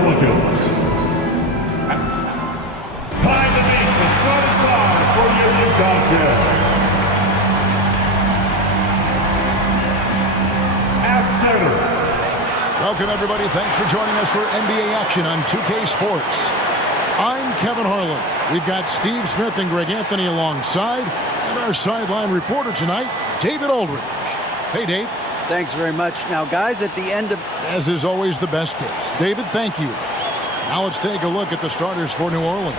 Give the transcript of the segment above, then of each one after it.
Pelicans. Time to meet the starting five for your new contest. At center. Welcome, everybody. Thanks for joining us for NBA action on 2K Sports. I'm Kevin Harlan. We've got Steve Smith and Greg Anthony alongside, and our sideline reporter tonight, David Aldridge. Hey, Dave. Thanks very much. Now, guys, at the end of... As is always the best case. David, thank you. Now let's take a look at the starters for New Orleans.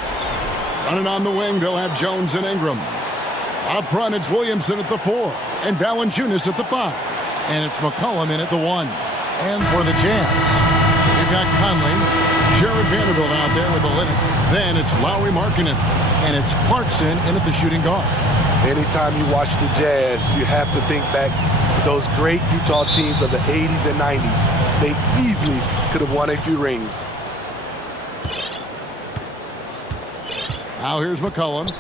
Running on the wing, they'll have Jones and Ingram. Up front, it's Williamson at the 4, and Valanciunas at the 5. And it's McCollum in at the 1. And for the Jazz, we've got Conley, Jared Vanderbilt out there with the Olynyk. Then it's Lauri Markkanen, and it's Clarkson in at the shooting guard. Anytime you watch the Jazz, you have to think back to those great Utah teams of the 80s and 90s. They easily could have won a few rings. Now here's McCollum.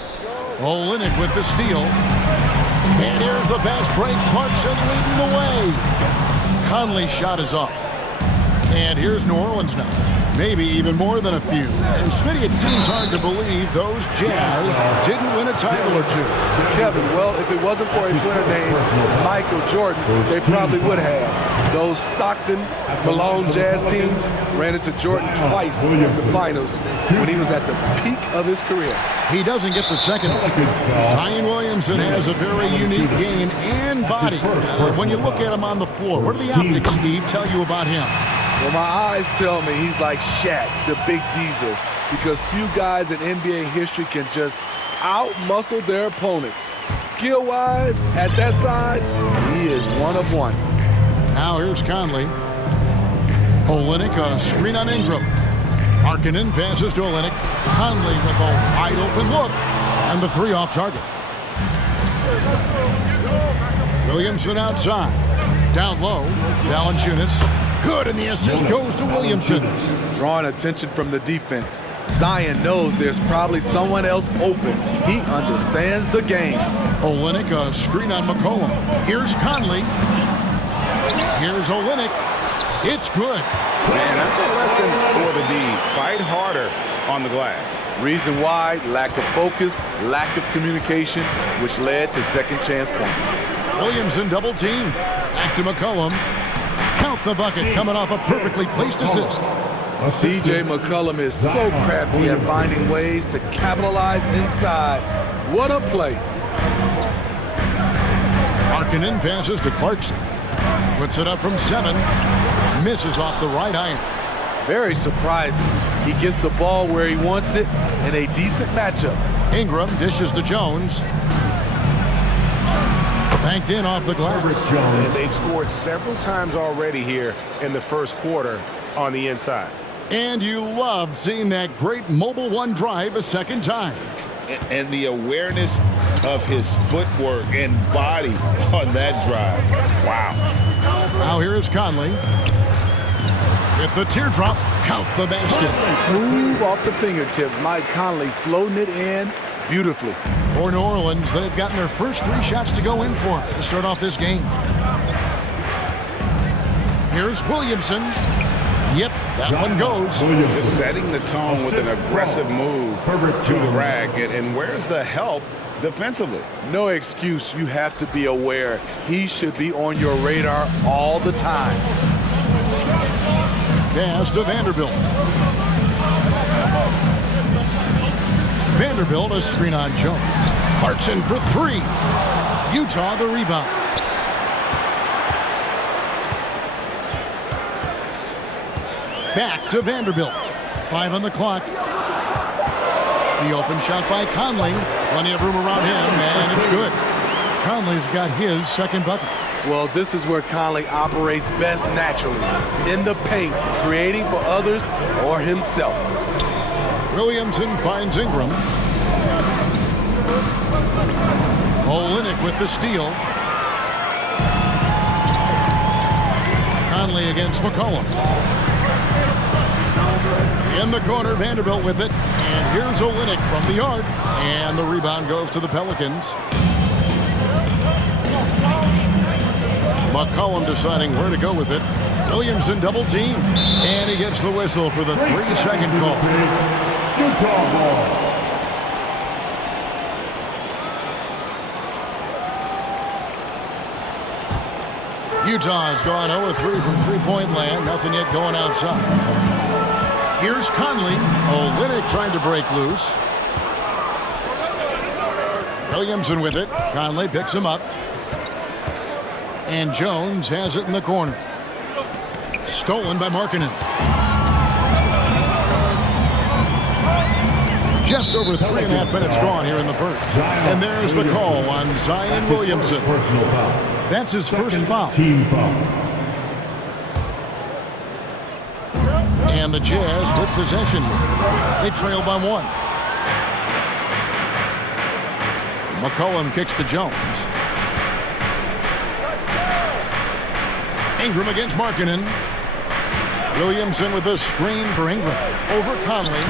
Olynyk with the steal. And here's the fast break. Clarkson leading the way. Conley's shot is off. And here's New Orleans now. Maybe even more than a few. And Smitty, it seems hard to believe those Jazz didn't win a title or two. Kevin, well, if it wasn't for a player named Michael Jordan, they probably would have. Those Stockton, Malone Jazz teams ran into Jordan twice in the finals when he was at the peak of his career. He doesn't get the second. Zion Williamson has a very unique game and body. When you look at him on the floor, what do the optics, Steve, tell you about him? Well, my eyes tell me he's like Shaq, the big diesel, because few guys in NBA history can just out-muscle their opponents. Skill-wise, at that size, he is one of one. Now here's Conley. Olynyk, a screen on Ingram. Markkanen passes to Olynyk. Conley with a wide-open look, and the 3 off target. Williamson outside. Down low, Valanciunas. Good, and the assist goes to Williamson. Drawing attention from the defense. Zion knows there's probably someone else open. He understands the game. Olynyk, a screen on McCollum. Here's Conley. Here's Olynyk. It's good. Man, that's a lesson for the D. Fight harder on the glass. Reason why, lack of focus, lack of communication, which led to second chance points. Williamson double team. Back to McCollum. Count the bucket coming off a perfectly placed assist. C.J. McCollum is so crafty at finding ways to capitalize inside. What a play. Markkanen passes to Clarkson. Puts it up from 7. Misses off the right iron. Very surprising. He gets the ball where he wants it in a decent matchup. Ingram dishes to Jones. Banked in off the glass. And they've scored several times already here in the first quarter on the inside. And you love seeing that great mobile 1 drive a second time. And the awareness of his footwork and body on that drive. Wow. Now here is Conley. With the teardrop, count the basket. Smooth off the fingertips. Mike Conley floating it in beautifully. For New Orleans, they've gotten their first 3 shots to go in for to start off this game. Here's Williamson. Yep, that one goes. Just setting the tone with an aggressive move to the rack. And where's the help defensively? No excuse. You have to be aware. He should be on your radar all the time. Pass to Vanderbilt. Vanderbilt, a screen on Jones. Clarkson for 3. Utah the rebound. Back to Vanderbilt. 5 on the clock. The open shot by Conley. Plenty of room around him, and it's good. Conley's got his second bucket. Well, this is where Conley operates best naturally. In the paint, creating for others or himself. Williamson finds Ingram. Olynyk with the steal. Conley against McCollum. In the corner, Vanderbilt with it. And here's Olynyk from the arc. And the rebound goes to the Pelicans. McCollum deciding where to go with it. Williamson double team. And he gets the whistle for the 3-second call. Utah ball. Utah has gone 0-3 from three-point land. Nothing yet going outside. Here's Conley. Olynyk trying to break loose. Williamson with it. Conley picks him up. And Jones has it in the corner. Stolen by Markkanen. Just over 3.5 minutes gone here in the first. And there's the call on Zion Williamson. That's his first foul. Team foul. And the Jazz with possession. They trail by 1. McCollum kicks to Jones. Ingram against Markkanen. Williamson with the screen for Ingram. Over Conley.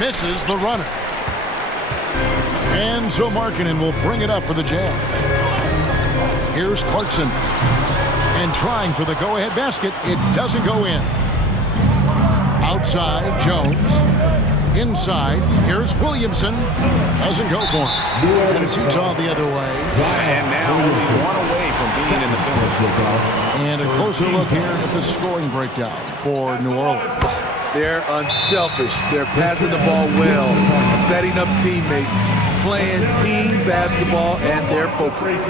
Misses the runner. And so Markkanen will bring it up for the Jazz. Here's Clarkson. And trying for the go-ahead basket. It doesn't go in. Outside, Jones. Inside, here's Williamson. Doesn't go for him. And it's Utah the other way. And now only one away from being in the finish. And a closer look here at the scoring breakdown for New Orleans. They're unselfish. They're passing the ball well, setting up teammates, playing team basketball, and they're focused.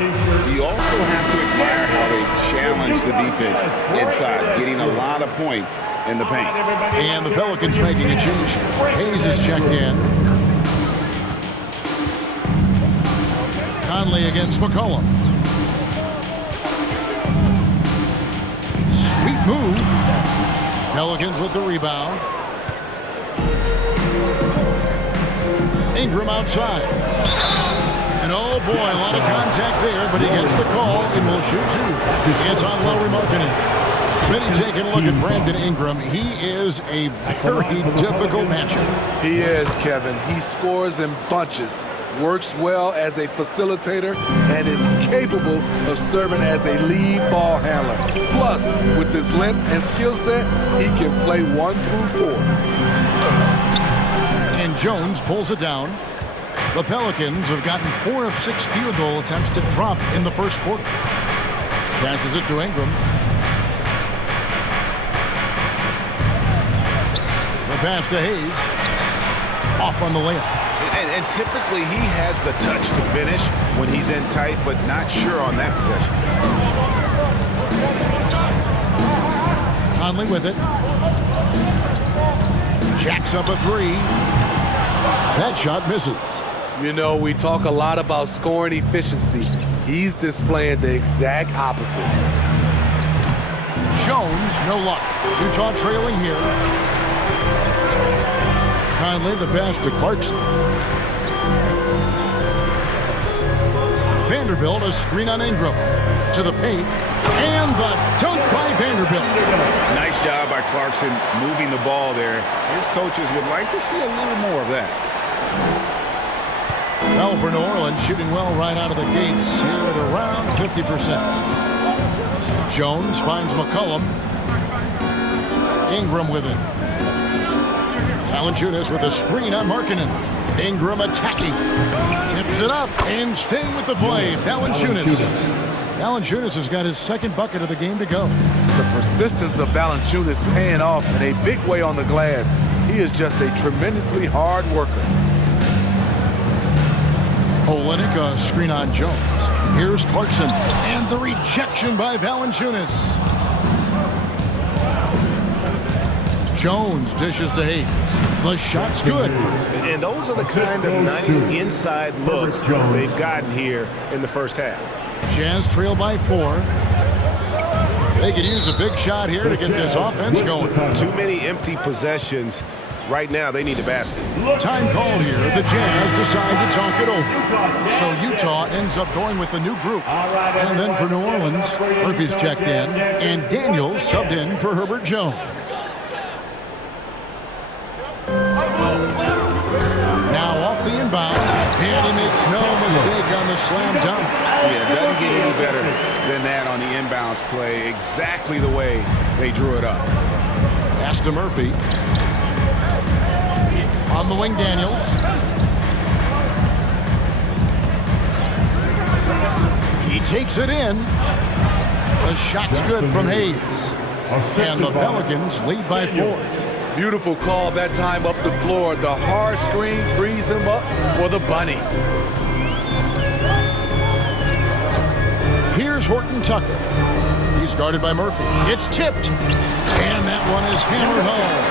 You also have to admire how they challenge the defense inside, getting a lot of points in the paint. And the Pelicans making a change. Hayes is checked in. Conley against McCollum. Sweet move. Pelicans with the rebound. Ingram outside. And oh boy, a lot of contact there, but he gets the call and will shoot 2. It's on Lauri Markkanen. Really taking a look at Brandon Ingram. He is a very difficult matchup. He is, Kevin. He scores in bunches, works well as a facilitator, and is capable of serving as a lead ball handler. Plus, with his length and skill set, he can play 1 through 4. And Jones pulls it down. The Pelicans have gotten 4 of 6 field goal attempts to drop in the first quarter. Passes it to Ingram. The pass to Hayes. Off on the layup. And typically he has the touch to finish when he's in tight, but not sure on that possession. Conley with it. Jacks up a 3. That shot misses. You know, we talk a lot about scoring efficiency. He's displaying the exact opposite. Jones, no luck. Utah trailing here. Conley, the pass to Clarkson. Vanderbilt, a screen on Ingram. To the paint. And the dunk by Vanderbilt. Nice job by Clarkson moving the ball there. His coaches would like to see a little more of that. Well, for New Orleans, shooting well right out of the gates here at around 50%. Jones finds McCollum. Ingram with it. Valanciunas with a screen on Markkanen. Ingram attacking. Tips it up and staying with the play. Valanciunas. Valanciunas has got his second bucket of the game to go. The persistence of Valanciunas paying off in a big way on the glass. He is just a tremendously hard worker. Olynyk, a screen on Jones. Here's Clarkson. And the rejection by Valanciunas. Jones dishes to Hayes. The shot's good. And those are the kind of nice inside looks they've gotten here in the first half. Jazz trail by 4. They could use a big shot here to get this offense going. Too many empty possessions. Right now, they need a basket. Time called here. The Jazz decide to talk it over. So Utah ends up going with the new group. And then for New Orleans, Murphy's checked in. And Daniels subbed in for Herbert Jones. Now off the inbound. And he makes no mistake. mistake on the slam dunk. Yeah, it doesn't get any better than that on the inbounds play. Exactly the way they drew it up. Pass to Murphy. On the wing, Daniels. He takes it in. The shot's good from Hayes. And the Pelicans lead by 4. Beautiful call that time up the floor. The hard screen frees him up for the bunny. Here's Horton Tucker. He's guarded by Murphy. It's tipped. And that one is hammered home.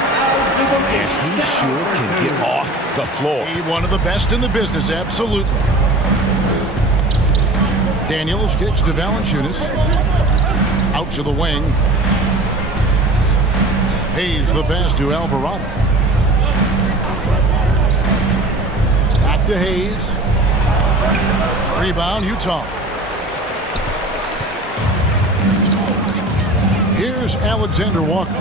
And he sure can get off the floor. He one of the best in the business, absolutely. Daniels kicks to Valanciunas. Out to the wing. Hayes the pass to Alvarado. Back to Hayes. Rebound, Utah. Here's Alexander Walker.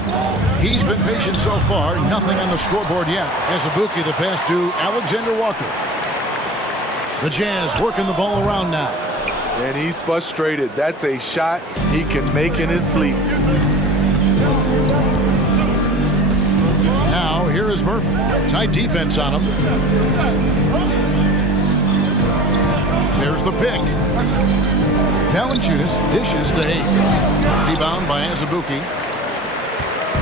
He's been patient so far. Nothing on the scoreboard yet. Azubuike the pass to Alexander Walker. The Jazz working the ball around now. And he's frustrated. That's a shot he can make in his sleep. Now, here is Murphy. Tight defense on him. There's the pick. Valanciunas dishes to Hayes. Rebound by Azubuike.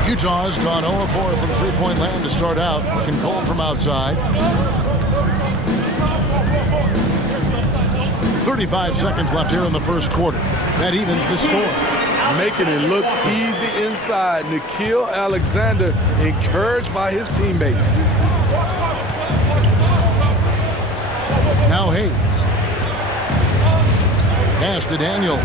Utah's gone 0-4 from three-point land to start out. Looking cold from outside. 35 seconds left here in the first quarter. That evens the score. Making it look easy inside. Nickeil Alexander encouraged by his teammates. Now Hayes. Pass to Daniels.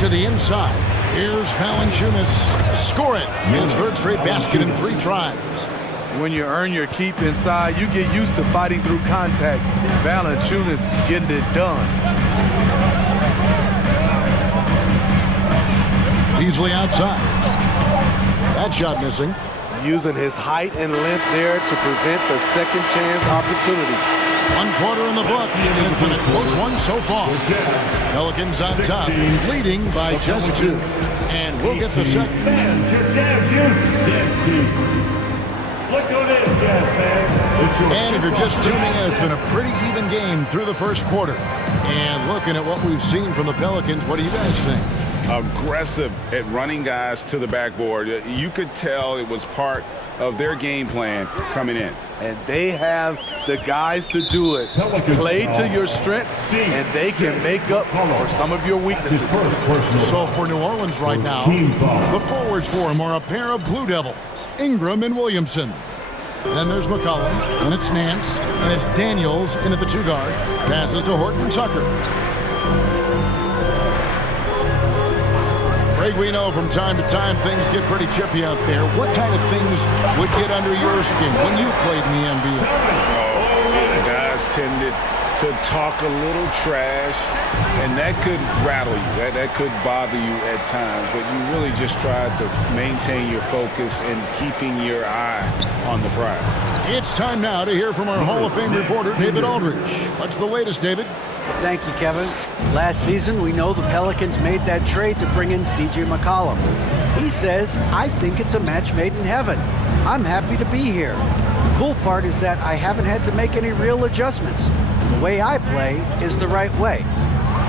To the inside. Here's Valanciunas. Score it. His third straight basket in 3 tries. When you earn your keep inside, you get used to fighting through contact. Valanciunas getting it done. Beasley outside. That shot missing. Using his height and length there to prevent the second chance opportunity. 1 quarter in the books, and it's been a close one so far. Pelicans on top, leading by just 2. And we'll get the second. Fans, your Jazz Youth Jazz team. Look who it is, Jazz fans. And if you're just tuning in, it's been a pretty even game through the first quarter. And looking at what we've seen from the Pelicans, what do you guys think? Aggressive at running guys to the backboard. You could tell it was part of their game plan coming in. And they have the guys to do it. Play to your strengths, and they can make up for some of your weaknesses. So for New Orleans right now, the forwards for him are a pair of Blue Devils, Ingram and Williamson. Then there's McCollum, and it's Nance, and it's Daniels in at the 2 guard. Passes to Horton Tucker. Greg, we know from time to time things get pretty chippy out there. What kind of things would get under your skin when you played in the NBA? The guys tended to talk a little trash, and that could rattle you. That could bother you at times, but you really just tried to maintain your focus and keeping your eye on the prize. It's time now to hear from our Hall of Fame reporter, David Aldridge. What's the latest, David? Thank you, Kevin. Last season, we know the Pelicans made that trade to bring in C.J. McCollum. He says, I think it's a match made in heaven. I'm happy to be here. The cool part is that I haven't had to make any real adjustments. The way I play is the right way.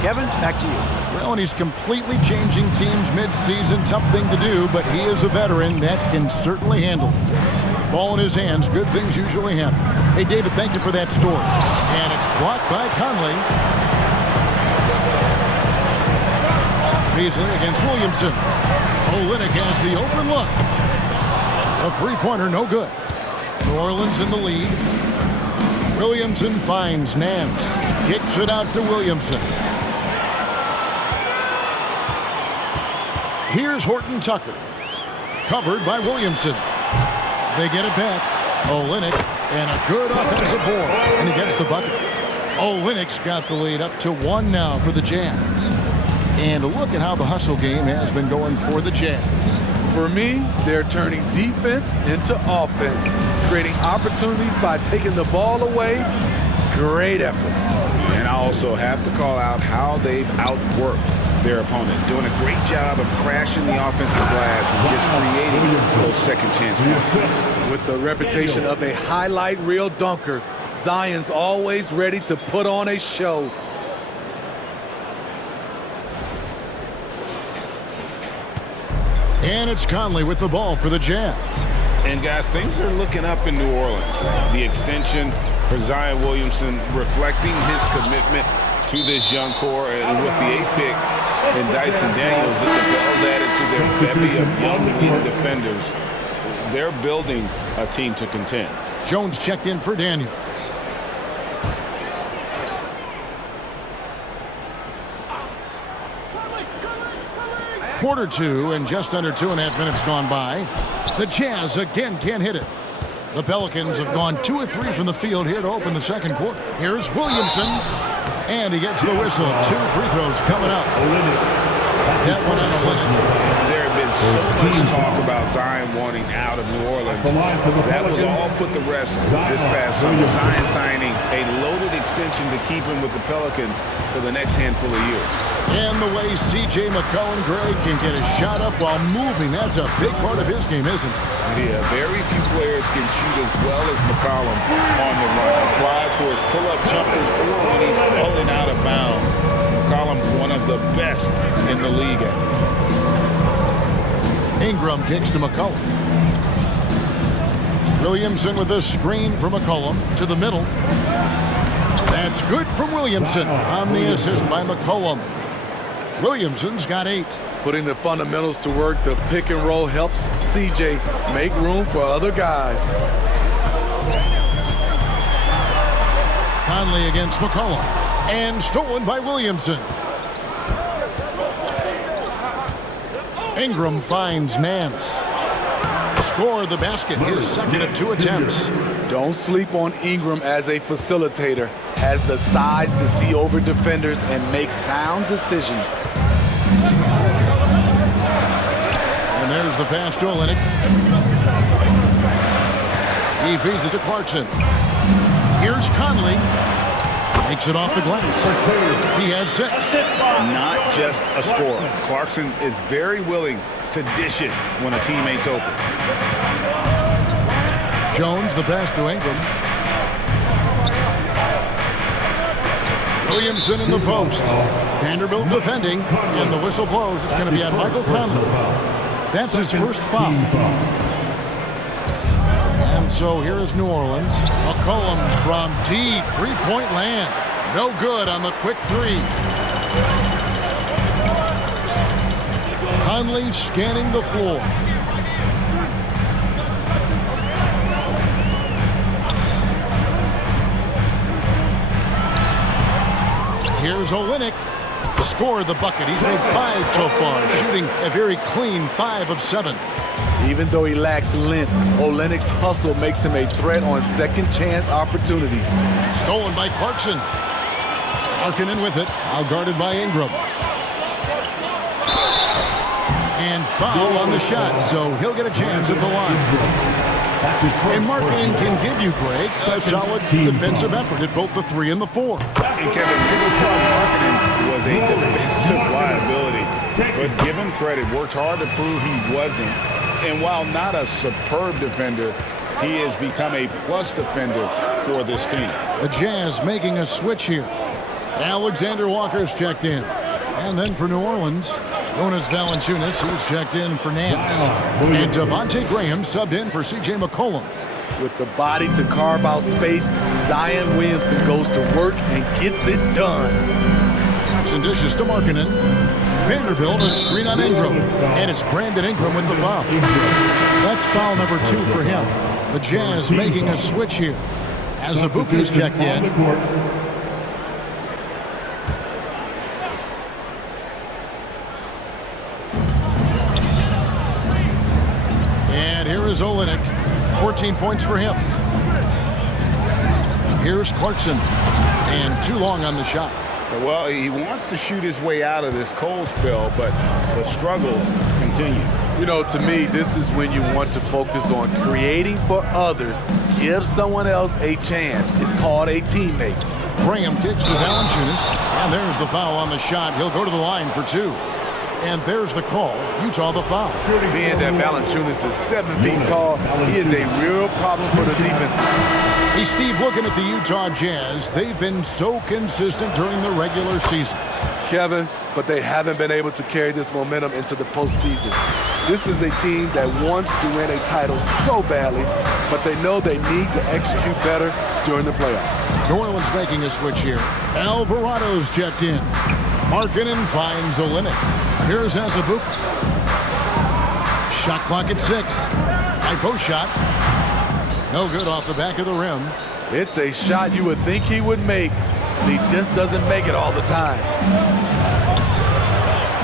Kevin, back to you. Well, and he's completely changing teams mid-season. Tough thing to do, but he is a veteran that can certainly handle it. Ball in his hands, good things usually happen. Hey, David, thank you for that story. And it's blocked by Conley. Beasley against Williamson. Olynyk has the open look. A 3-pointer, no good. New Orleans in the lead. Williamson finds Nance. Kicks it out to Williamson. Here's Horton Tucker. Covered by Williamson. They get it back. Olynyk and a good offensive board. And he gets the bucket. Olynyk's got the lead up to 1 now for the Jazz. And look at how the hustle game has been going for the Jazz. For me, they're turning defense into offense, creating opportunities by taking the ball away. Great effort. And I also have to call out how they've outworked their opponent, doing a great job of crashing the offensive glass and just creating those second chance points. With the reputation of a highlight reel dunker, Zion's always ready to put on a show. And it's Conley with the ball for the Jazz. And guys, things are looking up in New Orleans. The extension for Zion Williamson reflecting his commitment to this young core, and with the 8th pick and Dyson Daniels, the Pels added to their bevy of young wing defenders. They're building a team to contend. Jones checked in for Daniels. Quarter 2 and just under 2.5 minutes gone by. The Jazz again can't hit it. The Pelicans have gone 2 of 3 from the field here to open the second quarter. Here's Williamson, and he gets the whistle. 2 free throws coming up. That one on a limit. There had been so much talk about Zion wanting out of New Orleans. That was all put to rest this past summer. Zion signing a loaded extension to keep him with the Pelicans for the next handful of years. And the way C.J. McCollum, Greg, can get his shot up while moving, that's a big part of his game, isn't it? Yeah, very few players can shoot as well as McCollum on the run. Applies for his pull-up jumpers or when he's falling out of bounds. McCollum, one of the best in the league at it. Ingram kicks to McCollum. Williamson with a screen for McCollum to the middle. That's good from Williamson on the assist by McCollum. Williamson's got 8. Putting the fundamentals to work, the pick and roll helps CJ make room for other guys. Conley against McCollum, and stolen by Williamson. Ingram finds Nance. Score the basket, his second of 2 attempts. Don't sleep on Ingram as a facilitator. Has the size to see over defenders and make sound decisions. And there's the pass to Olynyk. He feeds it to Clarkson. Here's Conley. Makes it off the glass. He has 6. Not just a scorer. Clarkson is very willing to dish it when a teammate's open. Jones, the pass to Ingram. Williamson in the post. Vanderbilt defending, and the whistle blows. It's going to be on Michael Conley. That's his first foul. And so here is New Orleans. McCollum from deep, 3-point land. No good on the quick 3. Conley scanning the floor. Here's Olynyk. Scored the bucket. He's made 5 so far, shooting a very clean 5 of 7. Even though he lacks length, Olynyk's hustle makes him a threat on second chance opportunities. Stolen by Clarkson. Markkanen with it, now guarded by Ingram. And foul on the shot, so he'll get a chance at the line. And Markkanen can give you, Greg, a solid defensive effort at both the 3 and the 4. And Kevin, people thought Markkanen was a defensive liability, but give him credit, worked hard to prove he wasn't. And while not a superb defender, he has become a plus defender for this team. The Jazz making a switch here. Alexander Walker's checked in. And then for New Orleans, Jonas Valanciunas, who's checked in for Nance. And Devontae Graham subbed in for C.J. McCollum. With the body to carve out space, Zion Williamson goes to work and gets it done. Jackson dishes to Markkanen. Vanderbilt, a screen on Ingram. And it's Brandon Ingram with the foul. That's foul number 2 for him. The Jazz making a switch here. As Azubuike's checked in. And here is Olynyk. 14 points for him. Here's Clarkson. And too long on the shot. Well, he wants to shoot his way out of this cold spell, but the struggles continue. You know, to me, this is when you want to focus on creating for others. Give someone else a chance. It's called a teammate. Graham kicks to Valanciunas, and there's the foul on the shot. He'll go to the line for 2. And there's the call. Utah the foul. Being that Valanciunas is 7 feet tall, he is a real problem for the defenses. Hey, Steve, looking at the Utah Jazz, they've been so consistent during the regular season. Kevin, but they haven't been able to carry this momentum into the postseason. This is a team that wants to win a title so badly, but they know they need to execute better during the playoffs. New Orleans making a switch here. Alvarado's checked in. Markkanen finds Olynyk. Here's Azubuike. Shot clock at 6. High post shot. No good off the back of the rim. It's a shot you would think he would make, but he just doesn't make it all the time.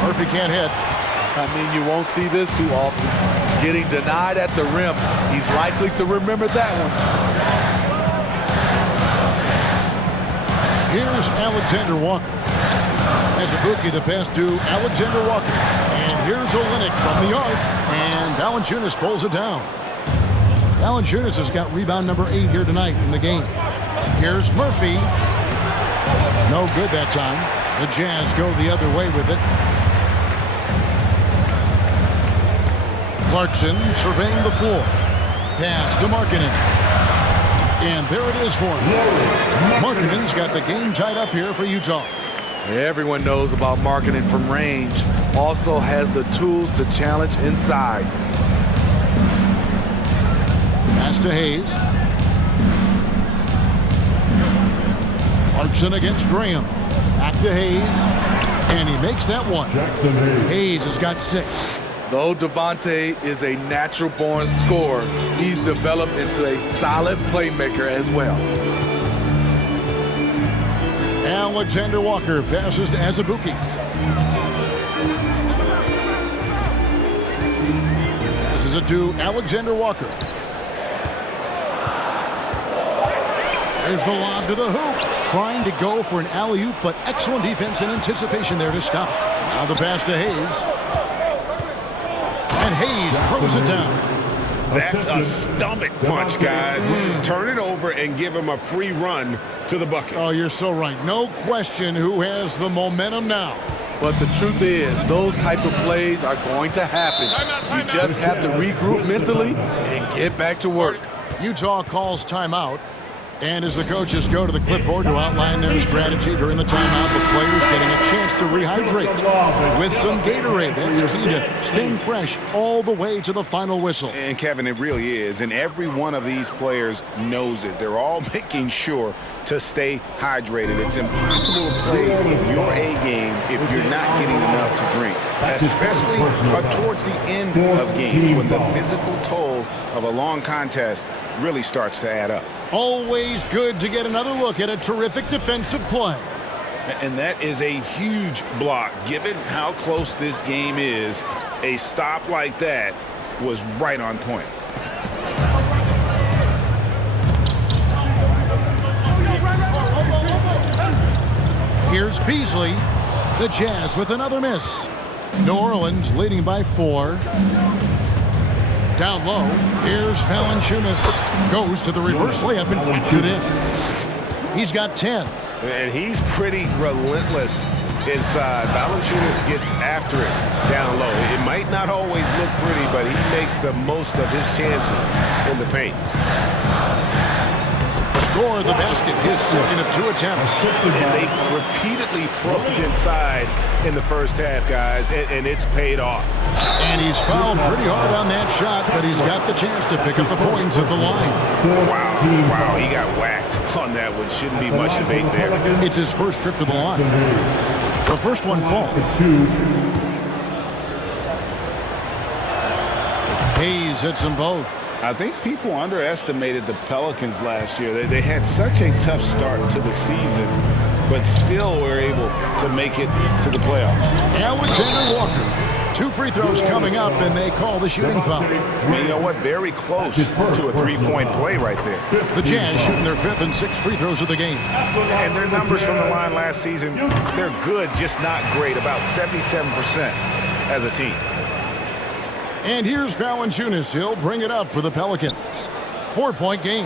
Murphy can't hit. I mean, you won't see this too often. Getting denied at the rim. He's likely to remember that one. Here's Alexander Walker. Azubuike the pass to Alexander Walker. And here's Olynyk from the arc. And Valanciunas pulls it down. Valanciunas has got rebound number 8 here tonight in the game. Here's Murphy. No good that time. The Jazz go the other way with it. Clarkson surveying the floor. Pass to Markkanen. And there it is for him. Markkanen's got the game tied up here for Utah. Everyone knows about Markkanen from range. Also has the tools to challenge inside. Pass to Hayes. Clarkson against Graham. Back to Hayes. And he makes that one. Hayes has got 6. Though Devontae is a natural-born scorer, he's developed into a solid playmaker as well. Alexander Walker passes to Azubuike. Passes it to Alexander Walker. There's the lob to the hoop. Trying to go for an alley-oop, but excellent defense and anticipation there to stop it. Now the pass to Hayes. And Hayes throws it down. That's a stomach punch, guys. Turn it over and give him a free run to the bucket. Oh, you're so right. No question who has the momentum now. But the truth is, those type of plays are going to happen. You just have to regroup mentally and get back to work. Utah calls timeout. And as the coaches go to the clipboard to outline their strategy during the timeout, the players getting a chance to rehydrate with some Gatorade. That's key to staying fresh all the way to the final whistle. And Kevin, it really is. And every one of these players knows it. They're all making sure to stay hydrated. It's impossible to play your A game if you're not getting enough to drink, especially towards the end of games when the physical toll of a long contest really starts to add up. Always good to get another look at a terrific defensive play. And that is a huge block. Given how close this game is, a stop like that was right on point. Here's Beasley. The Jazz with another miss. New Orleans leading by 4. Down low, here's Valanciunas. Goes to the reverse layup and puts it in. He's got 10. And he's pretty relentless inside. Valanciunas gets after it down low. It might not always look pretty, but he makes the most of his chances in the paint. Score the basket, his second of 2 attempts. And they've repeatedly probed inside in the first half, guys, and it's paid off. And he's fouled pretty hard on that shot, but he's got the chance to pick up the points at the line. Wow, he got whacked on that one. Shouldn't be much debate there. It's his first trip to the line. The first one falls. Hayes hits them both. I think people underestimated the Pelicans last year. They had such a tough start to the season, but still were able to make it to the playoffs. Alexander Walker. 2 free throws coming up, and they call the shooting foul. And you know what? Very close to a 3-point play right there. The Jazz shooting their 5th and 6th free throws of the game. And their numbers from the line last season, they're good, just not great. About 77% as a team. And here's Valanciunas. He'll bring it up for the Pelicans. 4-point game.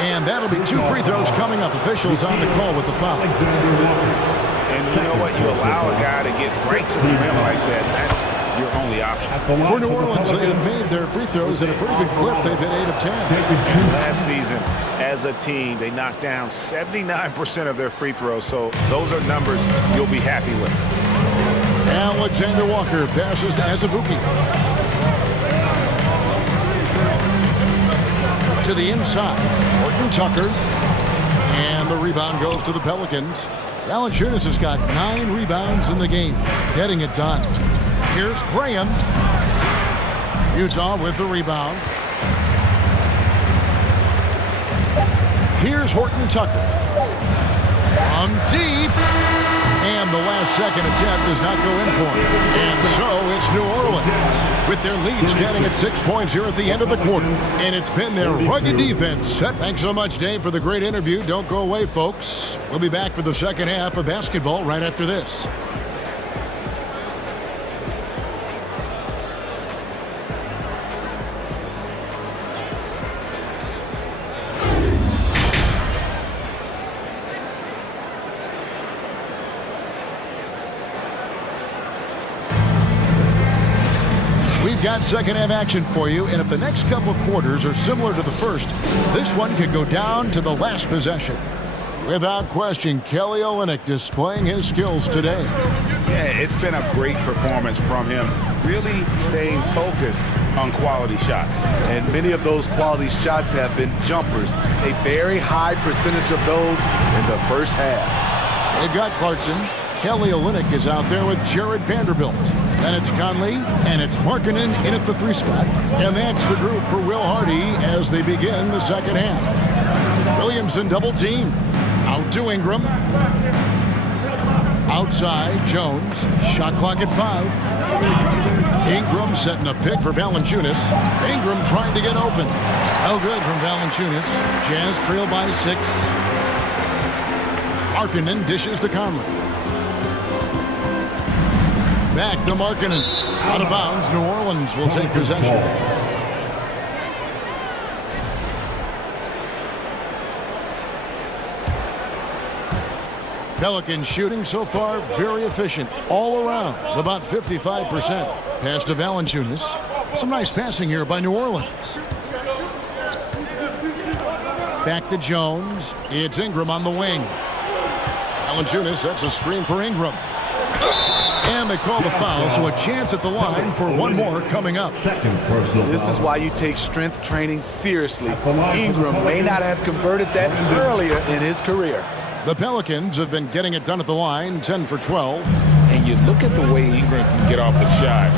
And that'll be 2 free throws coming up. Officials on the call with the foul. And you know what? You allow a guy to get right to the rim like that. That's your only option. For New Orleans, they have made their free throws at a pretty good clip. They've hit 8 of 10. And last season, as a team, they knocked down 79% of their free throws. So those are numbers you'll be happy with. Alexander Walker passes to Azubuike. To the inside. Horton Tucker. And the rebound goes to the Pelicans. Valanciunas has got 9 rebounds in the game, getting it done. Here's Graham. Utah with the rebound. Here's Horton Tucker. From deep. And the last second attempt does not go in for him. And so it's New Orleans with their lead standing at 6 points here at the end of the quarter. And it's been their rugged defense. Thanks so much, Dave, for the great interview. Don't go away, folks. We'll be back for the second half of basketball right after this. Got second half action for you, and if the next couple quarters are similar to the first, this one could go down to the last possession. Without question, Kelly Olynyk displaying his skills today. Yeah, it's been a great performance from him, really staying focused on quality shots. And many of those quality shots have been jumpers, a very high percentage of those in the first half. They've got Clarkson. Kelly Olynyk is out there with Jared Vanderbilt. Then it's Conley, and it's Markkanen in at the 3 spot. And that's the group for Will Hardy as they begin the second half. Williamson double team. Out to Ingram. Outside, Jones. Shot clock at 5. Ingram setting a pick for Valanciunas. Ingram trying to get open. No good from Valanciunas. Jazz trail by 6. Markkanen dishes to Conley. Back to Markkanen. Out of bounds, New Orleans will take possession. Pelicans shooting so far very efficient all around, about 55%. Pass to Valanciunas. Some nice passing here by New Orleans. Back to Jones. It's Ingram on the wing. Valanciunas sets a screen for Ingram. And they call the foul, so a chance at the line for one more coming up. This is why you take strength training seriously. Ingram may not have converted that earlier in his career. The Pelicans have been getting it done at the line, 10 for 12. And you look at the way Ingram can get off a shot.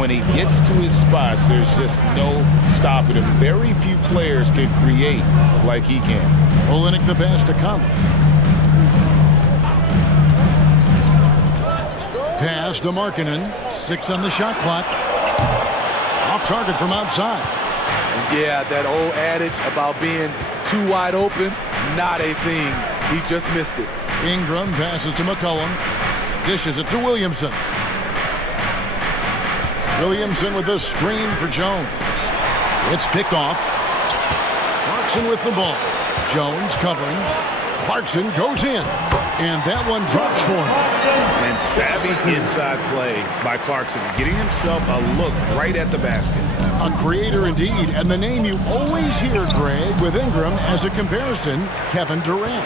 When he gets to his spots, there's just no stopping him. Very few players can create like he can. Olynyk the pass to Conley. Pass to Markkanen. 6 on the shot clock. Off target from outside. And yeah, that old adage about being too wide open, not a thing. He just missed it. Ingram passes to McCollum. Dishes it to Williamson. Williamson with the screen for Jones. It's picked off. Clarkson with the ball. Jones covering. Clarkson goes in. And that one drops for him. And savvy inside play by Clarkson, getting himself a look right at the basket. A creator indeed, and the name you always hear, Greg, with Ingram as a comparison, Kevin Durant.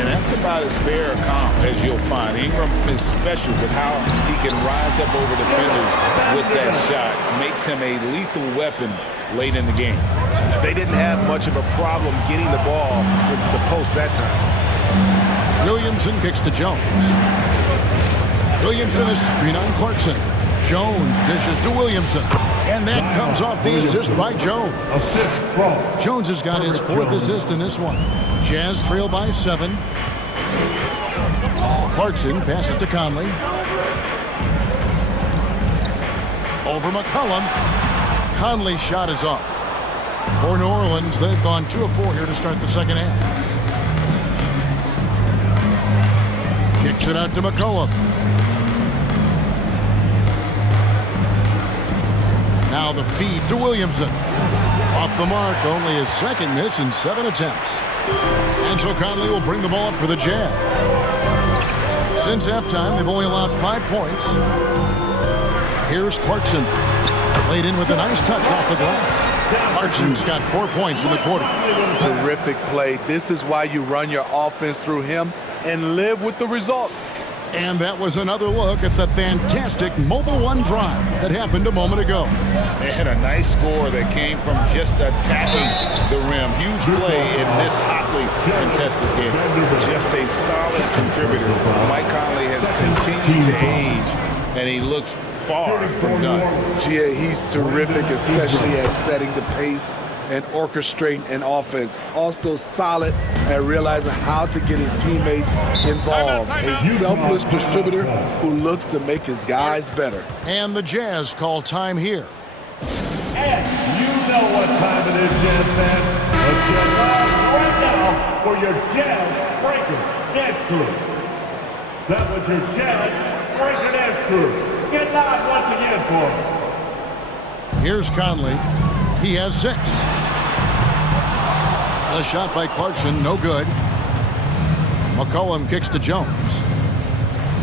And that's about as fair a comp as you'll find. Ingram is special with how he can rise up over defenders with that shot. Makes him a lethal weapon late in the game. They didn't have much of a problem getting the ball into the post that time. Williamson kicks to Jones. Williamson is screen on Clarkson. Jones dishes to Williamson. And that comes off the assist by Jones. Jones has got his 4th assist in this one. Jazz trail by 7. Clarkson passes to Conley. Over McCollum. Conley's shot is off. For New Orleans, they've gone 2 of 4 here to start the second half. Kicks it out to McCollum. Now the feed to Williamson. Off the mark, only his second miss in 7 attempts. And so Conley will bring the ball up for the Jazz. Since halftime, they've only allowed 5 points. Here's Clarkson. Laid in with a nice touch off the glass. Clarkson's got 4 points in the quarter. Terrific play. This is why you run your offense through him and live with the results. And that was another look at the fantastic Mobile One drive that happened a moment ago. They had a nice score that came from just attacking the rim. Huge play in this hotly contested game. Just a solid contributor. Mike Conley has continued to age, and he looks far from done. Yeah, he's terrific, especially at setting the pace and orchestrating an offense. Also solid at realizing how to get his teammates involved. A selfless distributor who looks to make his guys better. And the Jazz call time here. And you know what time it is, Jazz fans. Let's get live right now for your Jazz Breaker Dance Crew. That was your Jazz Breaker Dance Crew. Get live once again for him. Here's Conley. He has 6. A shot by Clarkson, no good. McCollum kicks to Jones.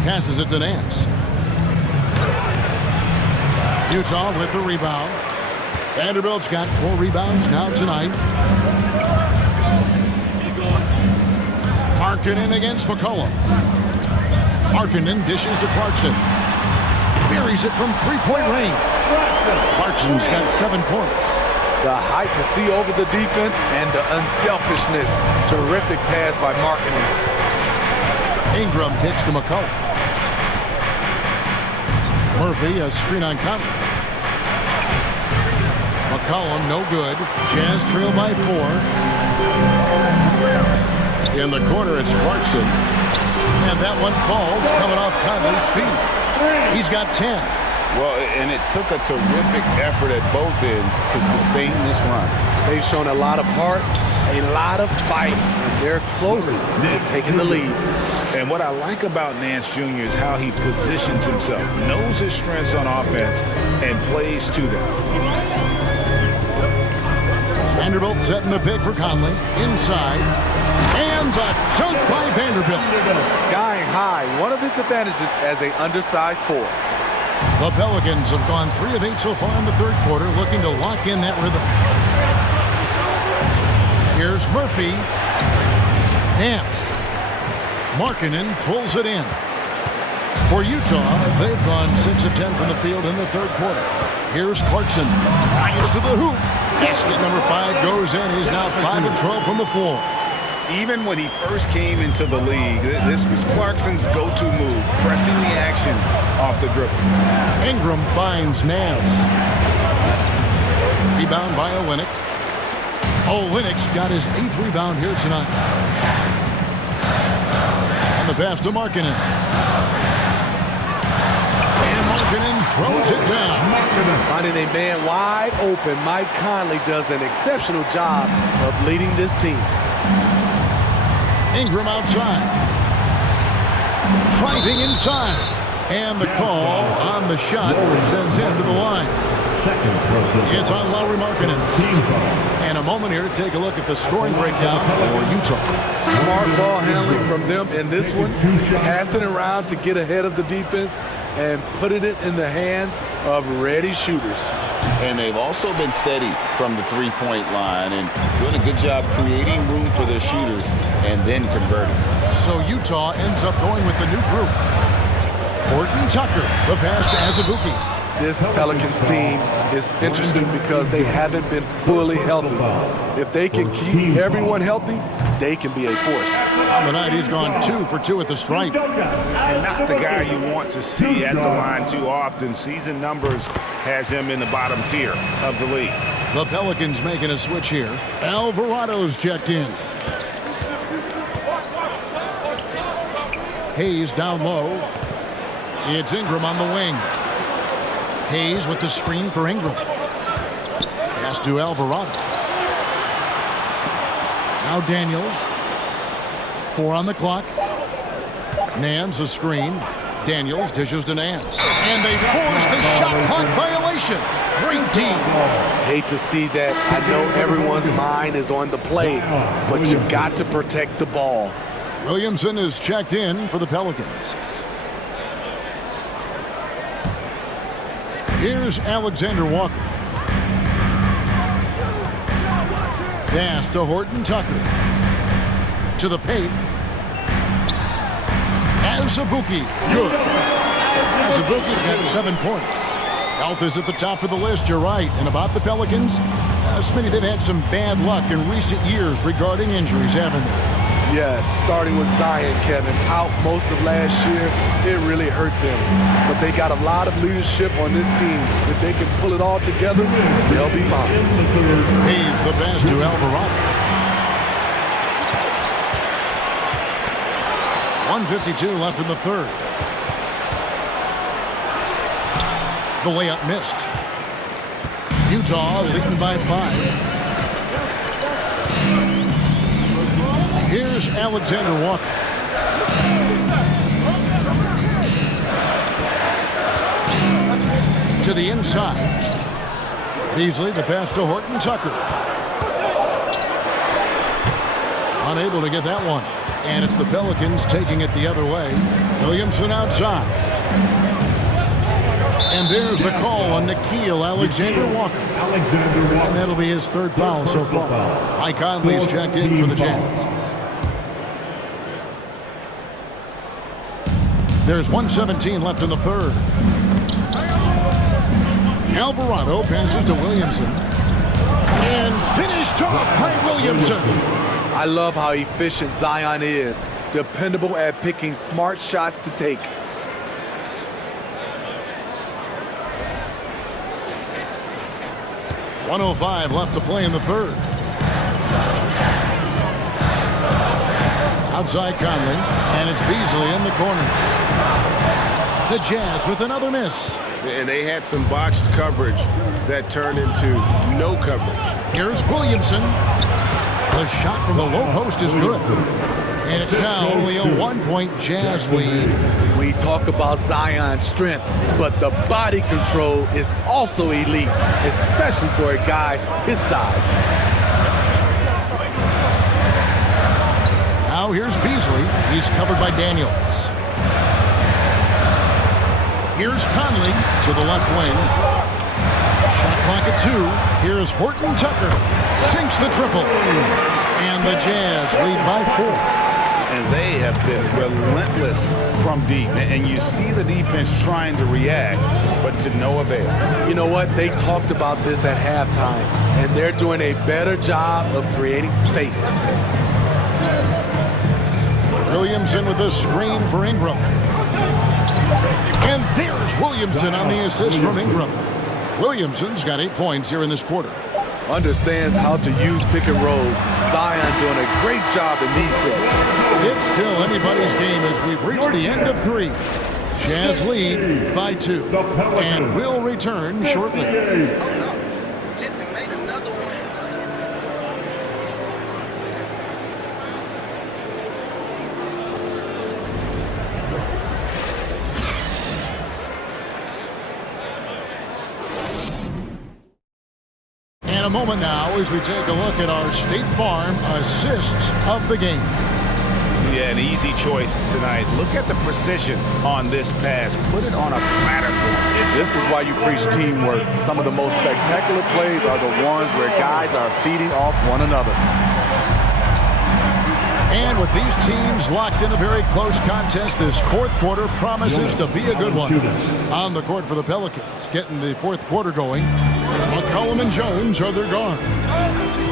Passes it to Nance. Utah with the rebound. Vanderbilt's got 4 rebounds now tonight. Markkanen against McCollum. Markkanen dishes to Clarkson. Buries it from 3-point range. Clarkson's got 7 points. The height to see over the defense and the unselfishness. Terrific pass by Markkanen. Ingram kicks to McCollum. Murphy, a screen on Conley. McCollum, no good. Jazz trail by 4. In the corner, it's Clarkson. And that one falls, coming off Conley's feet. He's got 10. Well, and it took a terrific effort at both ends to sustain this run. They've shown a lot of heart, a lot of fight, and they're close to taking the lead. And what I like about Nance Jr. is how he positions himself, knows his strengths on offense, and plays to them. Vanderbilt setting the pick for Conley. Inside. And the dunk by Vanderbilt. Skying high, one of his advantages as an undersized 4. The Pelicans have gone 3 of 8 so far in the third quarter, looking to lock in that rhythm. Here's Murphy. Nance. Markkanen pulls it in. For Utah, they've gone 6 of 10 from the field in the third quarter. Here's Clarkson. Fires to the hoop. Basket number 5 goes in. He's now 5 of 12 from the floor. Even when he first came into the league, this was Clarkson's go-to move, pressing the action off the dribble. Ingram finds Nance. Rebound by Olynyk. Olynyk's got his 8th rebound here tonight. And the pass to Markkanen. And Markkanen throws it down. Finding a man wide open, Mike Conley does an exceptional job of leading this team. Ingram outside. Driving inside. And the call on the shot that sends him to the line. It's on Lauri Markkanen. And a moment here to take a look at the scoring breakdown for Utah. Smart ball handling from them in this one. Passing around to get ahead of the defense and putting it in the hands of ready shooters. And they've also been steady from the three-point line and doing a good job creating room for their shooters and then converting. So Utah ends up going with the new group. Horton Tucker, the pass to Azubuike. This Pelicans team is interesting because they haven't been fully healthy. If they can keep everyone healthy, they can be a force. On the night, he's gone 2 for 2 at the stripe. And not the guy you want to see at the line too often. Season numbers has him in the bottom tier of the league. The Pelicans making a switch here. Alvarado's checked in. Hayes down low. It's Ingram on the wing. Hayes with the screen for Ingram. Pass to Alvarado. Now Daniels. 4 on the clock. Nance a screen. Daniels dishes to Nance. And they force the shot clock violation. penetration. Great D. Hate to see that. I know everyone's mind is on the play, but you got to protect the ball. Williamson is checked in for the Pelicans. Here's Alexander Walker. Pass to Horton Tucker. To the paint. Azubuike. Good. Azubuike's got 7 points. Health is at the top of the list, you're right. And about the Pelicans, Smitty, they've had some bad luck in recent years regarding injuries, haven't they? Yes, starting with Zion, Kevin, out most of last year, it really hurt them. But they got a lot of leadership on this team. If they can pull it all together, they'll be fine. He's the pass to Alvarado. 1:52 left in the third. The layup missed. Utah leading by 5. Here's Alexander Walker. To the inside. Beasley, the pass to Horton Tucker. Unable to get that one. And it's the Pelicans taking it the other way. Williamson outside. And there's the call on Nickeil Alexander-Walker. And that'll be his 3rd foul so far. Mike Conley's checked in for the Jazz. There's 1:17 left in the third. Alvarado passes to Williamson. And finished off by Williamson. I love how efficient Zion is. Dependable at picking smart shots to take. .105 left to play in the third. Outside Conley, and it's Beasley in the corner. The Jazz with another miss. And they had some botched coverage that turned into no coverage. Here's Williamson. The shot from the low post is good. And it's now only a 1-point Jazz lead. We talk about Zion's strength, but the body control is also elite, especially for a guy his size. Now here's Beasley. He's covered by Daniels. Here's Conley to the left wing. Shot clock at 2. Here's Horton Tucker. Sinks the triple. And the Jazz lead by 4. And they have been relentless from deep. And you see the defense trying to react, but to no avail. You know what? They talked about this at halftime, and they're doing a better job of creating space. Williamson with the screen for Ingram. And there's Williamson on the assist from Ingram. Williamson's got 8 points here in this quarter. Understands how to use pick and rolls. Zion doing a great job in these sets. It's still anybody's game as we've reached the end of 3. Jazz lead by 2. And will return shortly. In a moment now as we take a look at our State Farm assists of the game. Yeah, an easy choice tonight. Look at the precision on this pass. Put it on a platter for him. This is why you preach teamwork. Some of the most spectacular plays are the ones where guys are feeding off one another. And with these teams locked in a very close contest, this 4th quarter promises to be a good one. On the court for the Pelicans, getting the 4th quarter going. McCollum and Jones are their guards.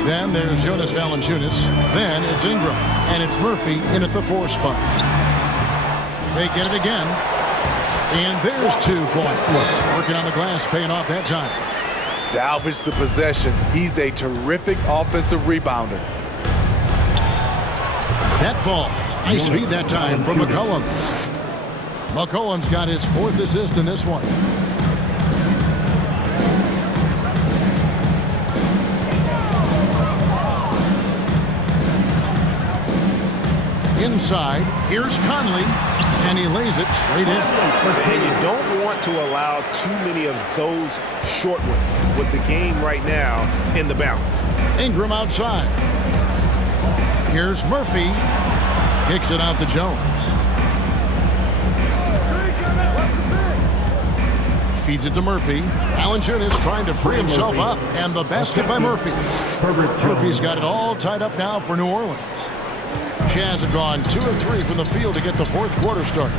Then there's Jonas Valanciunas. Then it's Ingram. And it's Murphy in at the 4 spot. They get it again. And there's 2 points. Working on the glass, paying off that time. Salvage the possession. He's a terrific offensive rebounder. That falls. Nice feed that time from McCollum. McCollum's got his 4th assist in this one. inside. Here's Conley, and he lays it straight in. And you don't want to allow too many of those short ones with the game right now in the balance. Ingram outside. Here's Murphy. Kicks it out to Jones. Feeds it to Murphy. Valanciunas trying to free himself up. And the basket by Murphy. Murphy's got it all tied up now for New Orleans. Jazz have gone 2 of 3 from the field to get the fourth quarter started.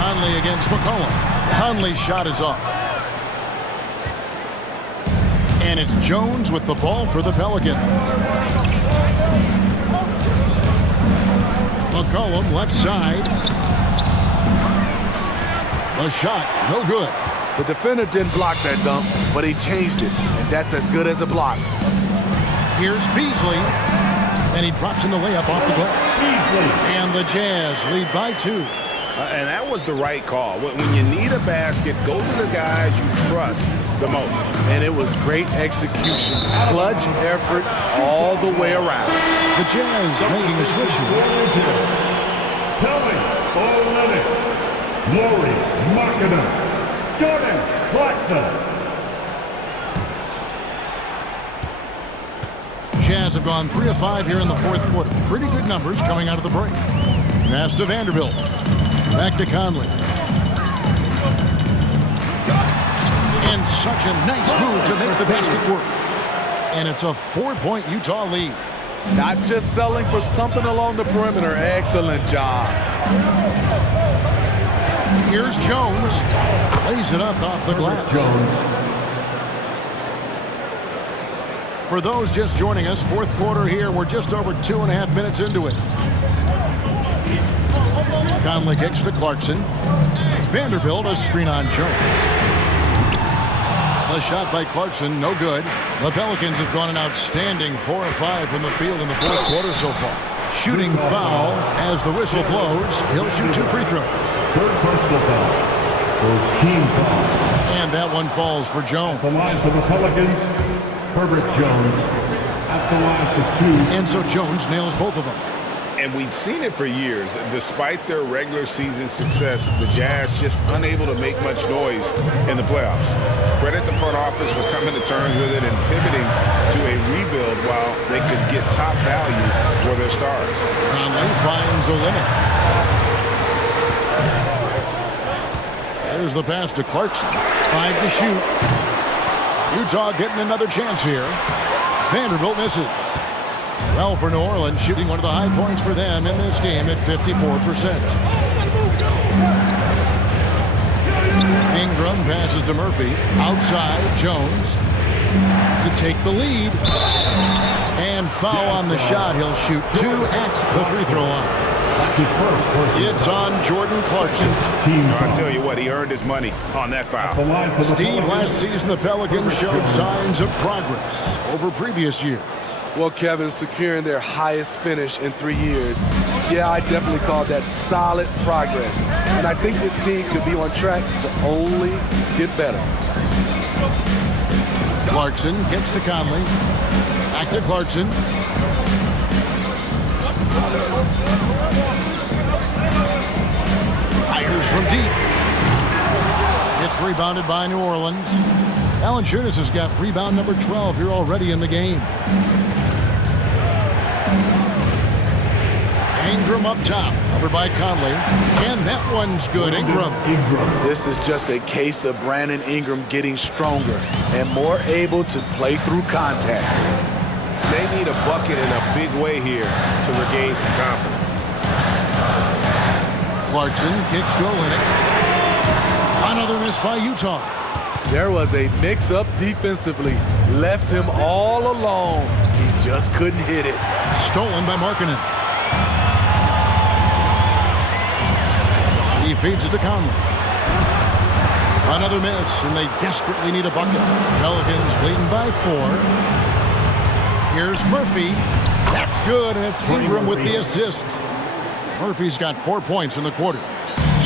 Conley against McCollum. Conley's shot is off. And it's Jones with the ball for the Pelicans. McCollum left side. The shot, no good. The defender didn't block that dunk, but he changed it, and that's as good as a block. Here's Beasley, and he drops in the layup off the glass. And the Jazz lead by 2. And that was the right call. When you need a basket, go to the guys you trust the most. And it was great execution. Clutch effort all the way around. The Jazz making a switch here. Kelly Olynyk, Lauri Markkanen, Jordan Clarkson. Jazz have gone 3 of 5 here in the fourth quarter. Pretty good numbers coming out of the break. Pass to Vanderbilt. Back to Conley. And such a nice move to make the basket work. And it's a 4-point Utah lead. Not just selling for something along the perimeter. Excellent job. Here's Jones. Lays it up off the glass. For those just joining us, fourth quarter here. We're just over 2.5 minutes into it. Conley kicks to Clarkson. Vanderbilt a screen on Jones. The shot by Clarkson, no good. The Pelicans have gone an outstanding 4 of 5 from the field in the fourth quarter so far. Shooting foul as the whistle blows. He'll shoot 2 free throws. Third personal foul. First team foul. And that one falls for Jones. The line for the Pelicans, Herbert Jones. At the line for 2. And so Jones nails both of them. And we'd seen it for years. Despite their regular season success, the Jazz just unable to make much noise in the playoffs. Credit the front office for coming to terms with it and pivoting to a rebuild while they could get top value for their stars. Conley finds Olynyk. There's the pass to Clarkson. 5 to shoot. Utah getting another chance here. Vanderbilt misses. Well, for New Orleans, shooting one of the high points for them in this game at 54%. Ingram passes to Murphy. Outside, Jones to take the lead. And foul on the shot. He'll shoot 2 at the free throw line. It's on Jordan Clarkson. I tell you what, he earned his money on that foul. Steve, last season the Pelicans showed signs of progress over previous years. Well, Kevin, securing their highest finish in 3 years. Yeah, I definitely call that solid progress. And I think this team could be on track to only get better. Clarkson gets to Conley. Back to Clarkson. Fires from deep. It's rebounded by New Orleans. Valanciunas has got rebound number 12 here already in the game. Ingram up top, over by Conley, and that one's good. Ingram. This is just a case of Brandon Ingram getting stronger and more able to play through contact. They need a bucket in a big way here to regain some confidence. Clarkson kicks to Olynyk. Another miss by Utah. There was a mix-up defensively. Left him all alone. He just couldn't hit it. Stolen by Markkanen. He feeds it to Conley. Another miss, and they desperately need a bucket. Pelicans leading by 4. Here's Murphy. That's good, and it's Ingram with the assist. Murphy's got 4 points in the quarter.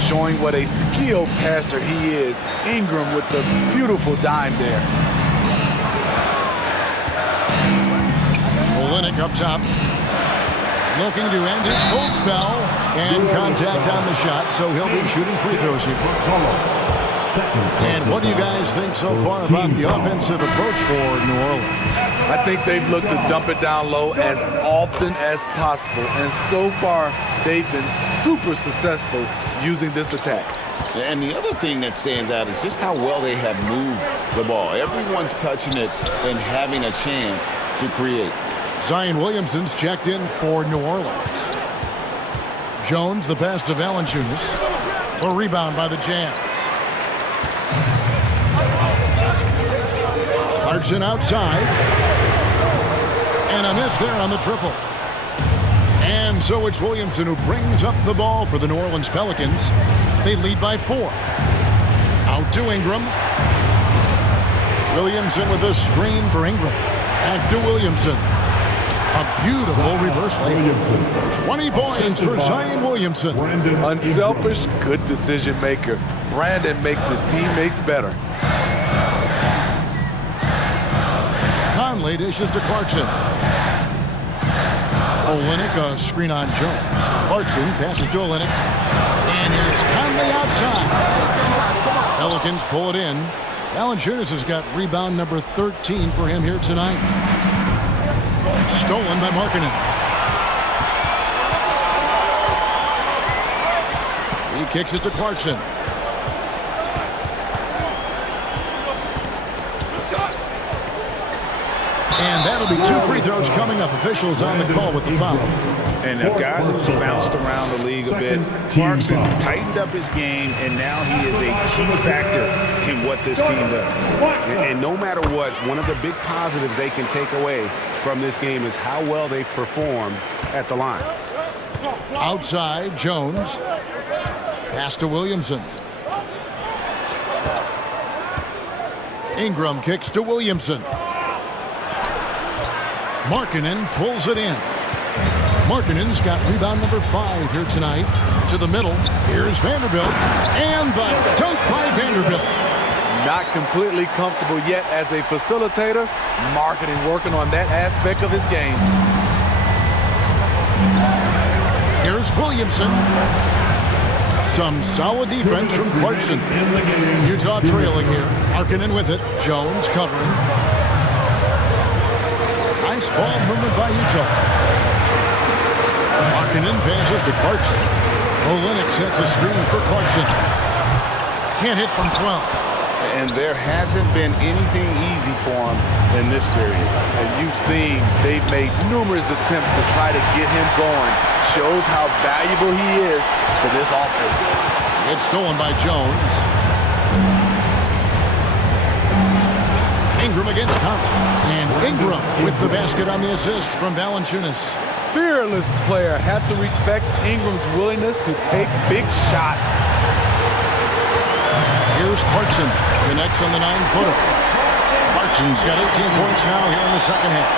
Showing what a skilled passer he is. Ingram with the beautiful dime there. Olynyk up top. Looking to end his cold spell. And contact on the shot, so he'll be shooting free throws here. And what do you guys think so far about the offensive approach for New Orleans? I think they've looked to dump it down low as often as possible. And so far, they've been super successful using this attack. And the other thing that stands out is just how well they have moved the ball. Everyone's touching it and having a chance to create. Zion Williamson's checked in for New Orleans. Jones, the pass to Valanciunas. A rebound by the Jazz. Clarkson outside. And a miss there on the triple. And so it's Williamson who brings up the ball for the New Orleans Pelicans. They lead by 4. Out to Ingram. Williamson with a screen for Ingram. Back to Williamson. A beautiful reverse layup. 20 points for Zion Williamson. Unselfish, good decision maker. Brandon makes his teammates better. Conley dishes to Clarkson. Olynyk, a screen on Jones. Clarkson passes to Olynyk. And here's Conley outside. Pelicans pull it in. Valanciunas has got rebound number 13 for him here tonight. Stolen by Markkanen. He kicks it to Clarkson. And that'll be 2 free throws coming up. Officials on the call with the foul. And a guy who's bounced around the league a bit, Clarkson tightened up his game, and now he is a key factor in what this team does. And no matter what, one of the big positives they can take away from this game is how well they perform at the line. Outside, Jones. Pass to Williamson. Ingram kicks to Williamson. Markkanen pulls it in. Markkanen's got rebound number 5 here tonight. To the middle. Here's Vanderbilt. And the dunk by Vanderbilt. Not completely comfortable yet as a facilitator. Markkanen working on that aspect of his game. Here's Williamson. Some solid defense from Clarkson. Utah trailing here. Markkanen with it. Jones covering. Nice ball movement by Utah. Markkanen passes to Clarkson. Olynyk sets a screen for Clarkson. Can't hit from 12. And there hasn't been anything easy for him in this period. And you've seen they've made numerous attempts to try to get him going. Shows how valuable he is to this offense. It's stolen by Jones. Ingram against Conley. And Ingram with the basket on the assist from Valanciunas. Fearless player. Have to respect Ingram's willingness to take big shots. Here's Clarkson. Connects on the 9-footer. Clarkson's got 18 points now here in the second half.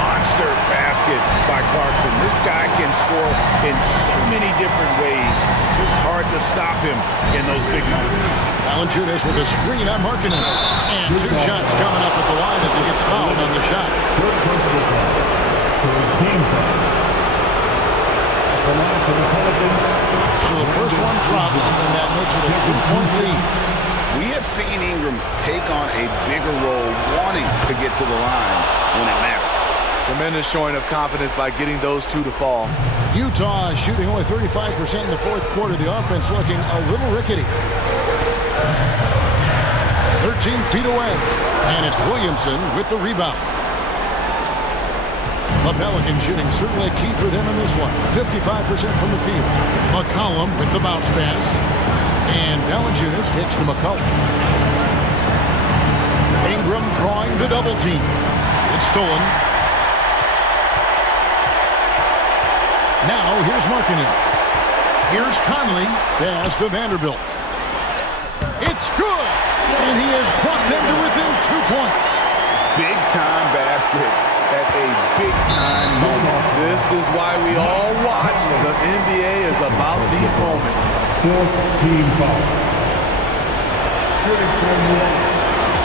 Monster basket by Clarkson. This guy can score in so many different ways. Just hard to stop him in those big moments. Valanciunas with a screen on Markkanen. And 2 shots coming up at the line as he gets fouled on the shot. So the first one drops, and that makes it a 3-point lead. We have seen Ingram take on a bigger role, wanting to get to the line when it matters. Tremendous showing of confidence by getting those 2 to fall. Utah shooting only 35% in the fourth quarter. The offense looking a little rickety. 13 feet away, and it's Williamson with the rebound. The Pelicans shooting certainly key for them in this one. 55% from the field. McCollum with the bounce pass. And Valanciunas kicks to McCollum. Ingram drawing the double team. It's stolen. Now here's Markkanen. Here's Conley. Pass to Vanderbilt. It's good. And he has brought them to within 2 points. Big-time basket at a big-time moment. This is why we all watch. The NBA is about these moments. 14 foul.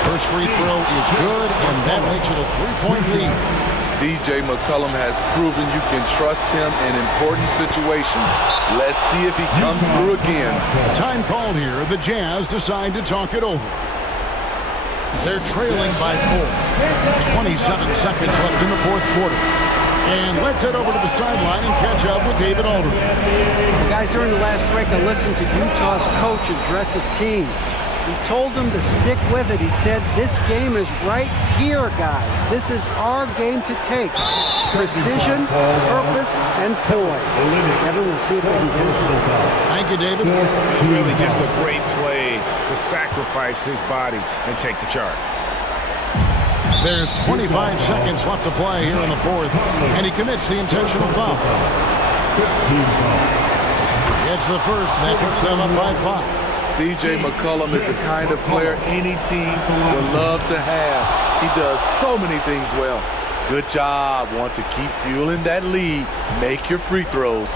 First free throw is good, and that makes it a 3-point lead. C.J. McCollum has proven you can trust him in important situations. Let's see if he comes through again. Time called here. The Jazz decide to talk it over. They're trailing by 4. 27 seconds left in the fourth quarter. And let's head over to the sideline and catch up with David Aldridge. Well, guys, during the last break, I listened to Utah's coach address his team. He told them to stick with it. He said, this game is right here, guys. This is our game to take. Precision, purpose, and poise. Evan, we'll see if they can get it. Thank you, David. Really just a great play to sacrifice his body and take the charge. There's 25 seconds left to play here in the fourth, and he commits the intentional foul. It's the first, and that puts them up by 5. C.J. McCollum is the kind of player any team would love to have. He does so many things well. Good job. Want to keep fueling that lead. Make your free throws.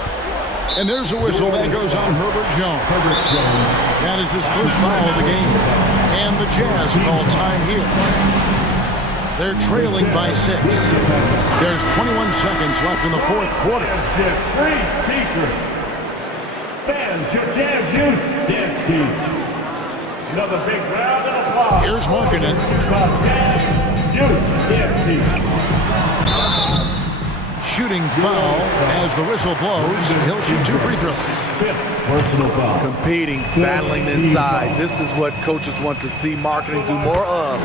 And there's a whistle that goes on Herbert Jones. That is his first foul of the game. And the Jazz call time here. They're trailing by 6. There's 21 seconds left in the fourth quarter. Free T-shirt. Fans, your Jazz Youth dance team. Another big round of applause. Here's Markkanen. Jazz Youth dance team. Shooting foul as the whistle blows. He'll shoot 2 free throws. 5th personal foul. Competing, battling inside. This is what coaches want to see Markkanen do more of.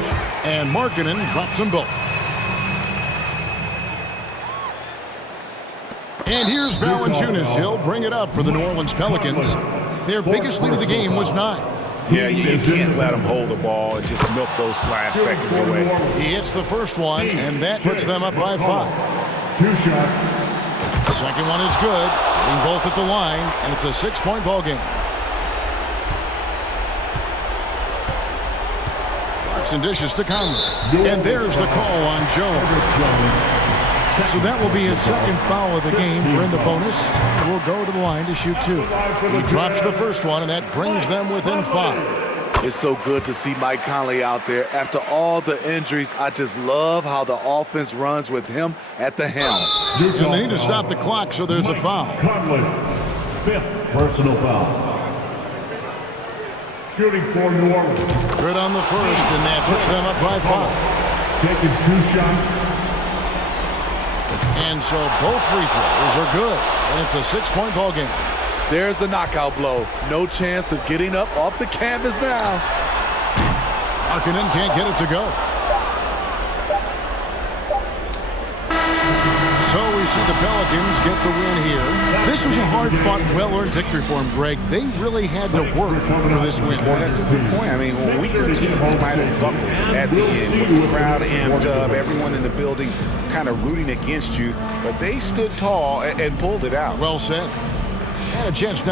And Markkanen drops them both. And here's Valanciunas. He'll bring it up for the New Orleans Pelicans. Their biggest lead of the game was 9. Yeah, you can't let them hold the ball and just milk those last seconds away. He hits the first one, and that puts them up by 5. 2 shots. Second one is good. Getting both at the line, and it's a 6-point ball game. Clarkson dishes to Conley. And there's the call on Jones. So that will be his second foul of the game. We're in the bonus. We'll go to the line to shoot 2. He drops the first one, and that brings them within 5. It's so good to see Mike Conley out there. After all the injuries, I just love how the offense runs with him at the helm. And they need to stop the clock, so there's a foul. Conley, 5th personal foul. Shooting for New Orleans. Good on the first, and that puts them up by 5. Taking 2 shots. And so both free throws are good, and it's a 6-point ball game. There's the knockout blow. No chance of getting up off the canvas now. Markkanen can't get it to go. So we see the Pelicans get the win here. This was a hard-fought, well-earned victory for them, Greg. They really had to work for this win. Well, that's a good point. I mean, weaker teams might have buckled at the end with the crowd amped up, everyone in the building kind of rooting against you, but they stood tall and pulled it out. Well said. And a chance now